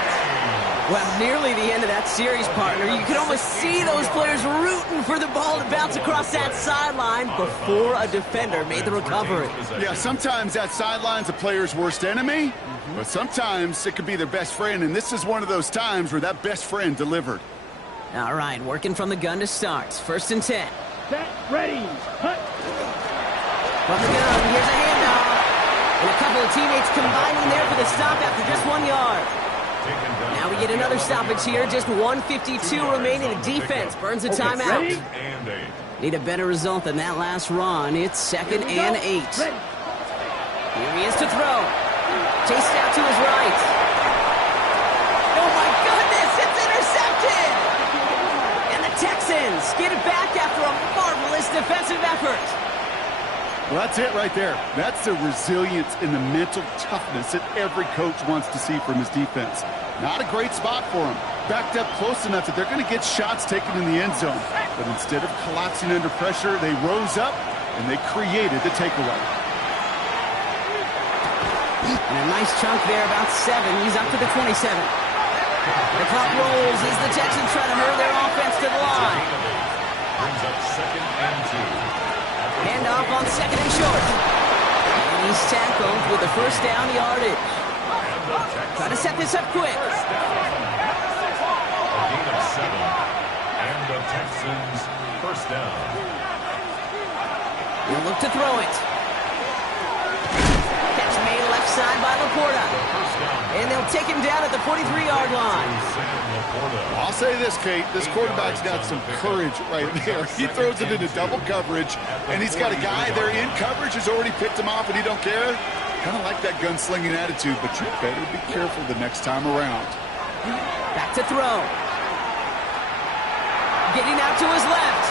Well, nearly the end of that series, partner. You could almost see those players rooting for the ball to bounce across that sideline before a defender made the recovery. Yeah, sometimes that sideline's a player's worst enemy, but sometimes it could be their best friend, and this is one of those times where that best friend delivered. All right, working from the gun to start. 1st and 10. Set. Ready. Hut. From the gun, here's a handoff. And a couple of teammates combining there for the stop after just 1 yard. Now we get another stoppage here. Just 1:52 remaining. The defense burns a timeout. Need a better result than that last run. It's 2nd and 8. Here he is to throw. Chased out to his right. Oh my goodness, it's intercepted! And the Texans get it back after a marvelous defensive effort. Well, that's it right there. That's the resilience and the mental toughness that every coach wants to see from his defense. Not a great spot for him. Backed up close enough that they're going to get shots taken in the end zone. But instead of collapsing under pressure, they rose up and they created the takeaway. And a nice chunk there, about 7. He's up to the 27. The clock rolls as the Texans try to hurl their offense to the line. Brings up 2nd and 2. Handoff on 2nd and short. And he's tackled with the 1st down yardage. Try to set this up quick. A gain of 7. And the Texans first down. He'll look to throw it. Catch made left side by Laporta. And they'll take him down at the 43-yard line. I'll say this, Kate. This quarterback's got some courage right there. He throws it into double coverage, and he's got a guy there in coverage who's already picked him off, and he don't care. Kind of like that gunslinging attitude, but you better be careful the next time around. Back to throw. Getting out to his left.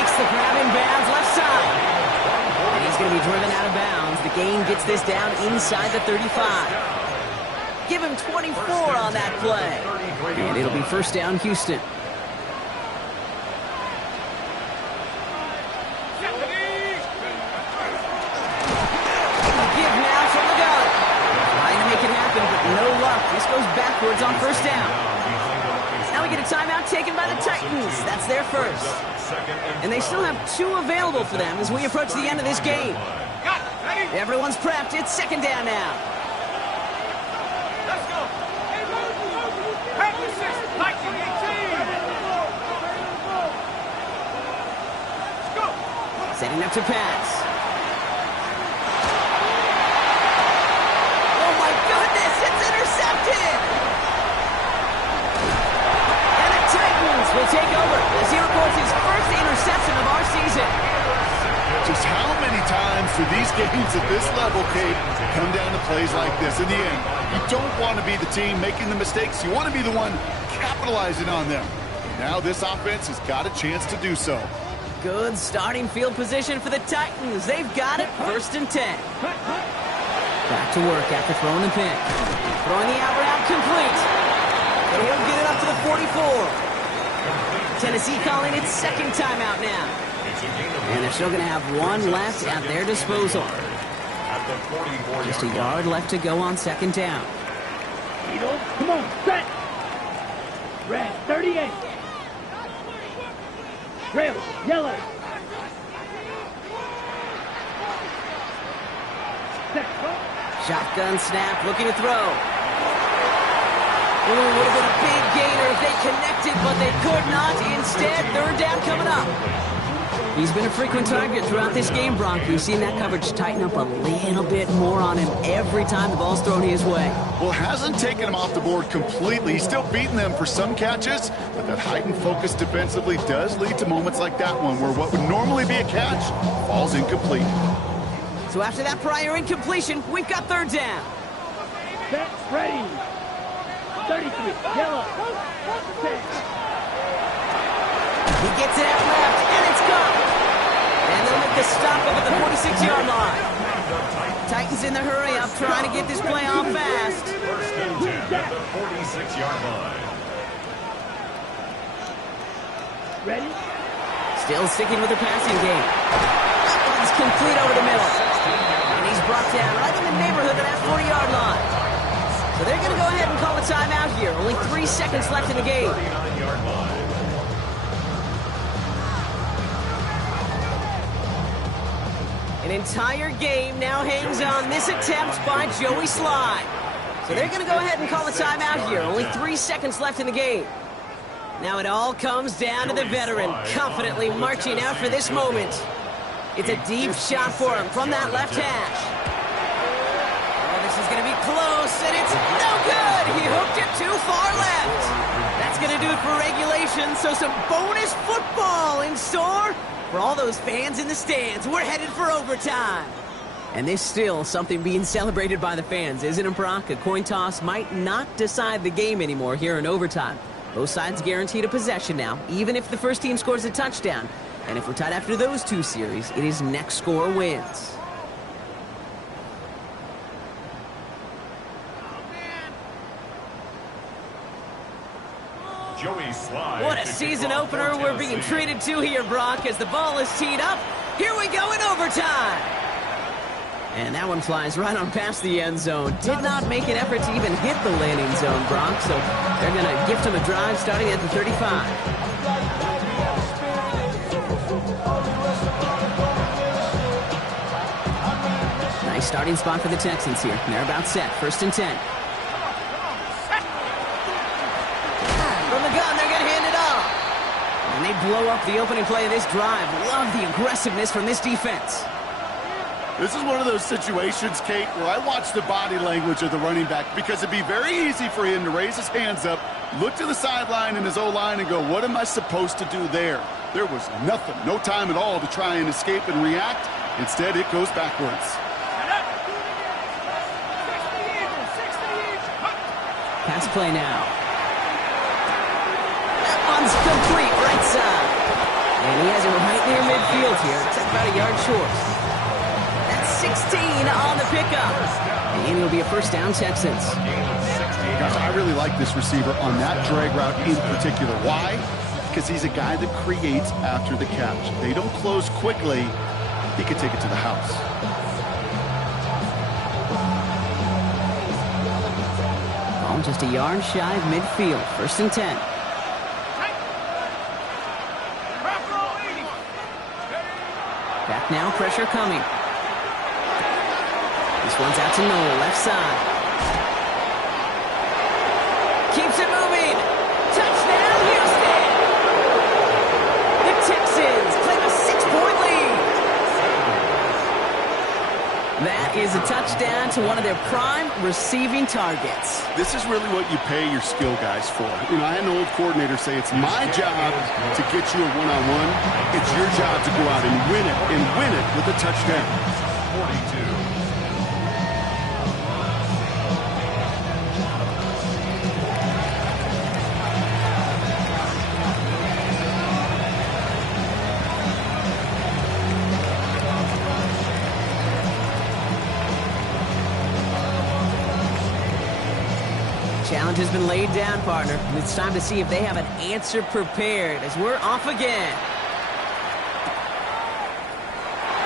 Makes the grab in bounds left side. And he's going to be driven out of bounds. The gain gets this down inside the 35. Give him 24 on that play. And it'll be first down, Houston. Give now from the gun. Trying to make it happen, but no luck. This goes backwards on first down. Now we get a timeout taken by the Titans. That's their first. And they still have 2 available for them as we approach the end of this game. Everyone's prepped. It's second down now. Let's go. M26, 1918. Let's go. Setting up to pass. Oh my goodness, it's intercepted! And the Titans will take over as he records his first interception of our season. Just how many times do these games at this level, Kate, come down to plays like this? In the end, you don't want to be the team making the mistakes. You want to be the one capitalizing on them. Now this offense has got a chance to do so. Good starting field position for the Titans. They've got it, first and 10. Back to work after throwing the pick. Throwing the out route complete. But he'll get it up to the 44. Tennessee calling its second timeout now. And they're still going to have 1 left at their disposal. Just a yard left to go on second down. Come on, set. Red, 38. Red, yellow. Set. Shotgun snap, looking to throw. Ooh, would have been a big gainer if they connected, but they could not. Instead, third down coming up. He's been a frequent target throughout this game, Bronk. We've seen that coverage tighten up a little bit more on him every time the ball's thrown his way. Well, hasn't taken him off the board completely. He's still beating them for some catches, but that heightened focus defensively does lead to moments like that one where what would normally be a catch falls incomplete. So after that prior incompletion, we've got third down. Set, ready. 33, yellow. Set. He gets it out left, and it's gone. And they'll make the stop up at the 46-yard line. Titans in the hurry up, trying to get this play off fast. First and 10 at the 46-yard line. Ready? Still sticking with the passing game. It's complete over the middle. And he's brought down right in the neighborhood of that 40-yard line. So they're going to go ahead and call a timeout here. Only 3 seconds left in the game. 39-yard line. An entire game now hangs on this attempt by Joey Slye. So they're going to go ahead and call a timeout here. Only 3 seconds left in the game. Now it all comes down to the veteran, confidently marching out for this moment. It's a deep shot for him from that left hash. Oh, this is going to be close, and it's no good. He hooked it too far left. That's going to do it for regulation, so some bonus football in store for all those fans in the stands. We're headed for overtime. And there's still something being celebrated by the fans, isn't it, Brock? A coin toss might not decide the game anymore here in overtime. Both sides guaranteed a possession now, even if the first team scores a touchdown. And if we're tied after those 2 series, it is next score wins. Joey Slye. What a season opener we're being treated to here, Brock, as the ball is teed up. Here we go in overtime. And that one flies right on past the end zone. Did not make an effort to even hit the landing zone, Brock, so they're going to gift him a drive starting at the 35. Nice starting spot for the Texans here. They're about set. 1st and 10. From the gun, they're going to hand it off. And they blow up the opening play of this drive. Love the aggressiveness from this defense. This is one of those situations, Kate, where I watch the body language of the running back because it'd be very easy for him to raise his hands up, look to the sideline in his O-line and go, what am I supposed to do there? There was nothing, no time at all to try and escape and react. Instead, it goes backwards. Pass play now. That one's complete, right side. And he has it right near midfield here. It's about a yard short. That's 16 on the pickup. And it'll be a 1st down, Texans. Gosh, I really like this receiver on that drag route in particular. Why? Because he's a guy that creates after the catch. They don't close quickly. He could take it to the house. Ball just a yard shy of midfield. 1st and 10. Back now, pressure coming. This one's out to Noel, left side. Keeps it moving. Touchdown, Houston! The Texans claim a 6-point lead. That is a touchdown to one of their prime receiving targets. This is really what you pay your skill guys for. You know, I had an old coordinator say it's my job to get you a one-on-one. It's your job to go out and win it with a touchdown. 42. Challenge has been laid down, partner. And it's time to see if they have an answer prepared as we're off again.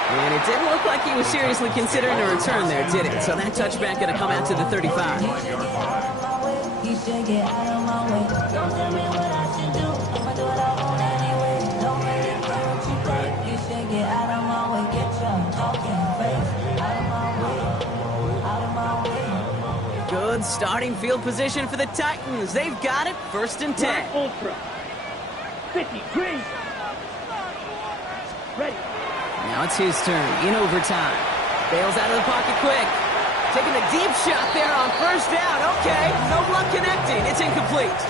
And it didn't look like he was seriously considering a return there, did it? So that touchback going to come out to the 35. Good starting field position for the Titans. They've got it. 1st and 10. Ultra. 50, green. Ready. Now it's his turn in overtime. Bails out of the pocket quick. Taking a deep shot there on 1st down. Okay, no luck connecting. It's incomplete.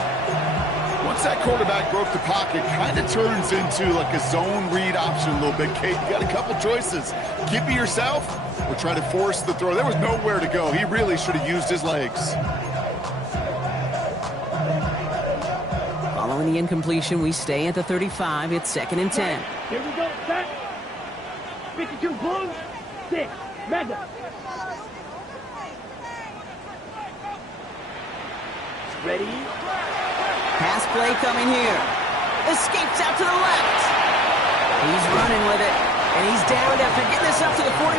Once that quarterback broke the pocket, kind of turns into like a zone read option a little bit, Kate. You got a couple choices. Keep it yourself or try to force the throw. There was nowhere to go. He really should have used his legs. Following the incompletion, we stay at the 35. It's 2nd and 10. Here we go. Set. 52 blue. 6. Mega. Ready. Pass play coming here. Escapes out to the left. He's running with it. And he's down after getting this up to the 41.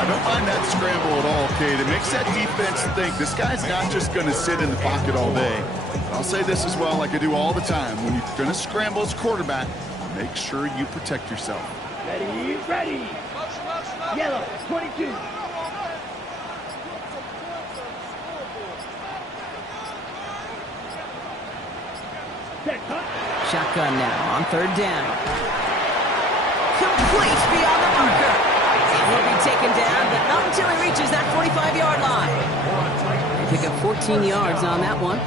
I don't mind that scramble at all, Kate. It makes that defense think this guy's not just going to sit in the pocket all day. But I'll say this as well, like I do all the time. When you're going to scramble as quarterback, make sure you protect yourself. Ready. Ready. Yellow. 22. Shotgun now on 3rd down. Complete beyond the marker. And he'll be taken down, but not until he reaches that 45-yard line. They pick up 14 yards on that one.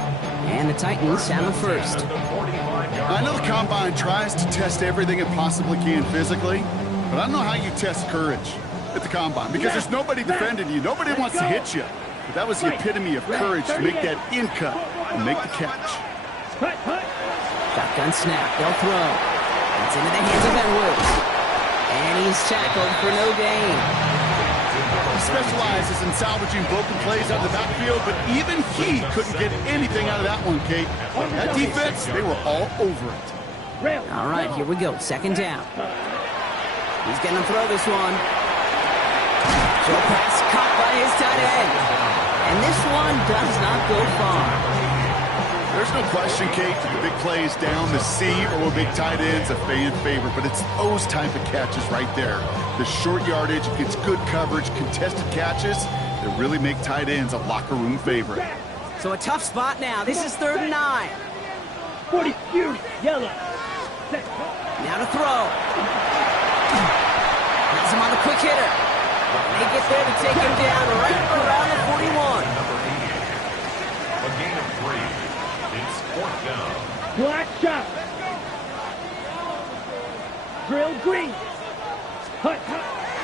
And the Titans have a 1st. I know the Combine tries to test everything it possibly can physically, but I don't know how you test courage at the Combine because there's nobody defending you. Nobody wants to hit you. But that was the epitome of courage to make that in cut and make the catch. Shotgun snap. They'll throw. It's into the hands of Edwards. And he's tackled for no gain. He specializes in salvaging broken plays out of the backfield, but even he couldn't get anything out of that one, Kate. That defense, they were all over it. All right, here we go. 2nd down. He's going to throw this one. Short pass caught by his tight end. And this one does not go far. There's no question, Kate, the big plays down the seam or big tight ends a fan favorite, but it's those type of catches right there. The short yardage, gets good coverage, contested catches that really make tight ends a locker room favorite. So a tough spot now. This is 3rd and 9. 40, yellow. Set. Now to throw. Has him on the quick hitter. They get there to take him down right around the 41. Number 88. A gain of 3. It's 4th down. Black shot. Drill green. Hut.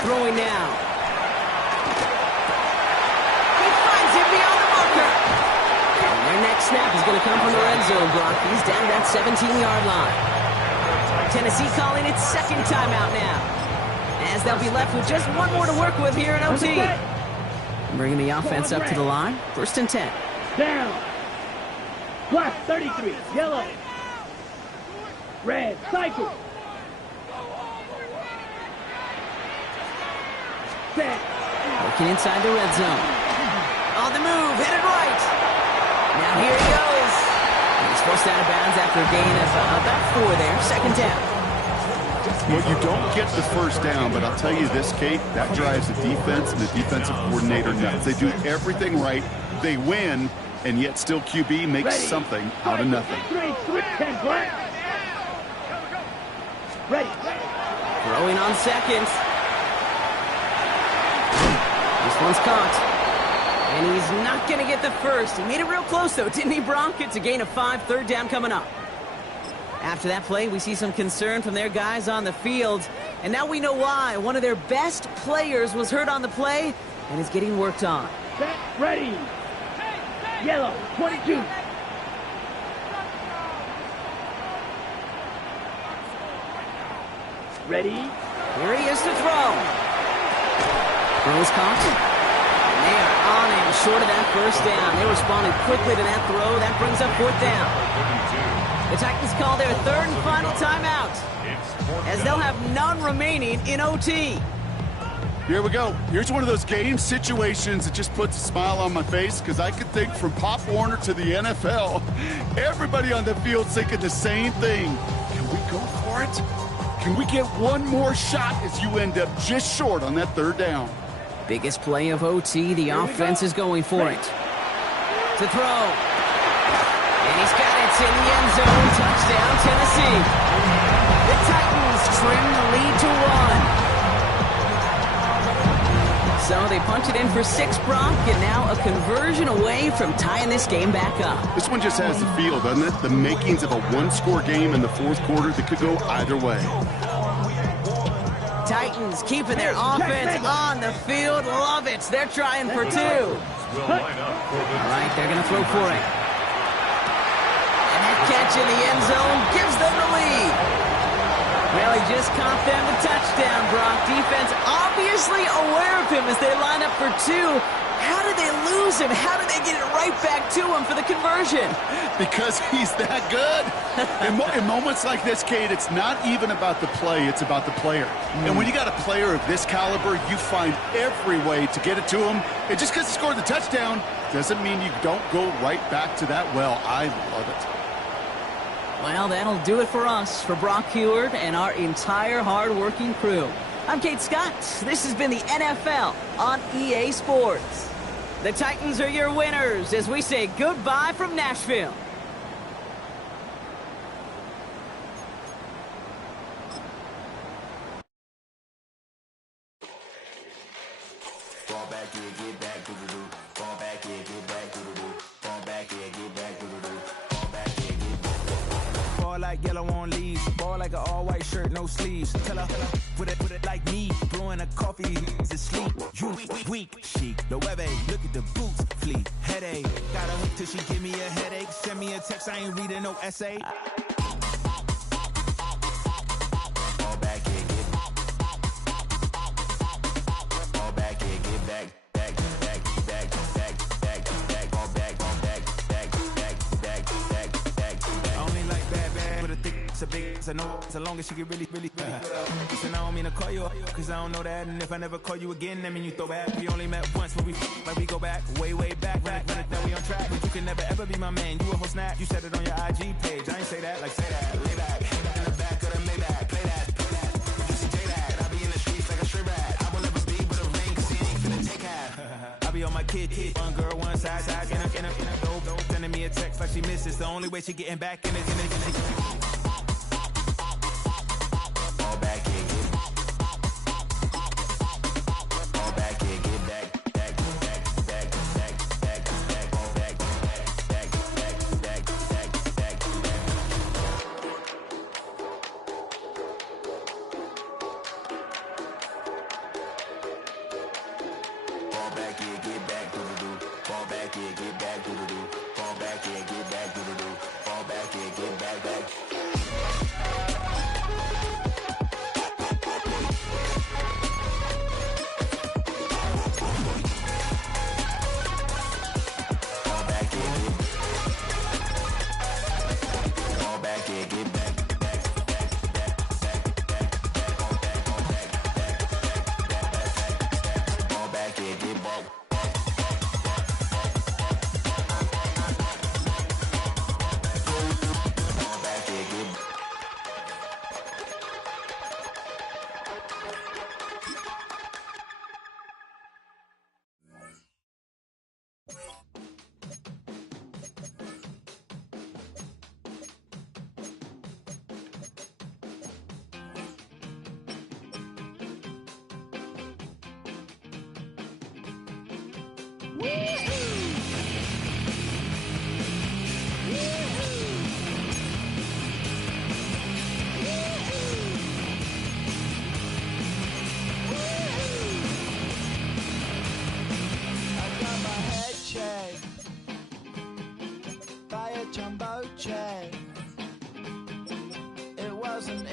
Throwing now. He finds him beyond the marker. And their next snap is going to come from the red zone, Brock. He's down that 17-yard line. Tennessee calling its 2nd timeout now, as they'll be left with just one more to work with here in OT. Bringing the offense up to the line. 1st and 10. Down. Black 33, yellow. Red, cycle. Set. Working inside the red zone. On the move, hit it right. Now here he goes. He's forced out of bounds after a gain of about 4 there. 2nd down. Well, you don't get the 1st down, but I'll tell you this, Kate, that drives the defense and the defensive coordinator nuts. They do everything right. They win, and yet still QB makes something out of nothing. 10 black. Ready. Throwing on 2nd. This one's caught. And he's not going to get the 1st. He made it real close, though, didn't he, Bronk? It's a gain of 5, 3rd down coming up. After that play, we see some concern from their guys on the field. And now we know why. One of their best players was hurt on the play and is getting worked on. Set, ready. Yellow, 22. Ready. Here he is to throw. Throws caught. And they are on him short of that 1st down. They responded quickly to that throw. That brings up 4th down. The Titans call their 3rd and final timeout, as they'll have none remaining in OT. Here we go. Here's one of those game situations that just puts a smile on my face, because I could think from Pop Warner to the NFL, everybody on the field thinking the same thing. Can we go for it? Can we get one more shot as you end up just short on that 3rd down? Biggest play of OT. The offense is going for it. To throw. And he's got it in the end zone. Touchdown, Tennessee. The Titans trim the lead to 1. So they punch it in for 6, Bronk, and now a conversion away from tying this game back up. This one just has the feel, doesn't it? The makings of a one-score game in the 4th quarter that could go either way. Titans keeping their offense on the field. Love it. They're trying for 2. All right, they're going to throw for it. And that catch in the end zone gives them the lead. Well, he just caught them the touchdown, Brock. Defense obviously aware of him as they line up for 2. How did they lose him? How did they get it right back to him for the conversion? Because he's that good. In moments like this, Kate, it's not even about the play, it's about the player. And when you got a player of this caliber, you find every way to get it to him. And just because he scored the touchdown doesn't mean you don't go right back to that well. I love it. Well, that'll do it for us, for Brock Heward and our entire hard-working crew. I'm Kate Scott. This has been the NFL on EA Sports. The Titans are your winners as we say goodbye from Nashville. Fall back, yeah, get back, doo-doo-doo. Fall back, yeah, get back, doo-doo-doo. Fall back, yeah, get back, doo-doo-doo. Fall back, yeah, get back. Fall like yellow on leaves. Ball like an all-white shirt, no sleeves. Tell her, put it like me. Blowing a coffee, to sleep. You weak, chic. The web, look at the boots, fleet. Headache, got a hook till she give me a headache. Send me a text, I ain't reading no essay. Fall back, yeah, get back. Fall back, yeah, get back. Back, back, back, back, back, back. Fall back, back, back, back, back, back, back. I only like bad with a thick It's a big, it's a no, so long as she get really. Listen, I don't mean to call you up, cause I don't know that. And if I never call you again, that mean you throw back. We only met once, but like we go back, way back. Run it down, we on track. But you can never ever be my man. You a whole snap, you said it on your IG page. I ain't say that, like say that. Lay back, in the back of the Maybach. Play that. You see J that. I be in the streets like a straight rat. I will never be with a ring, cause he ain't finna take half. I be on my kid, one girl, one side, in a dope, sending me a text like she misses. The only way she getting back in it. Fall back and get back. Jumbo jet. It wasn't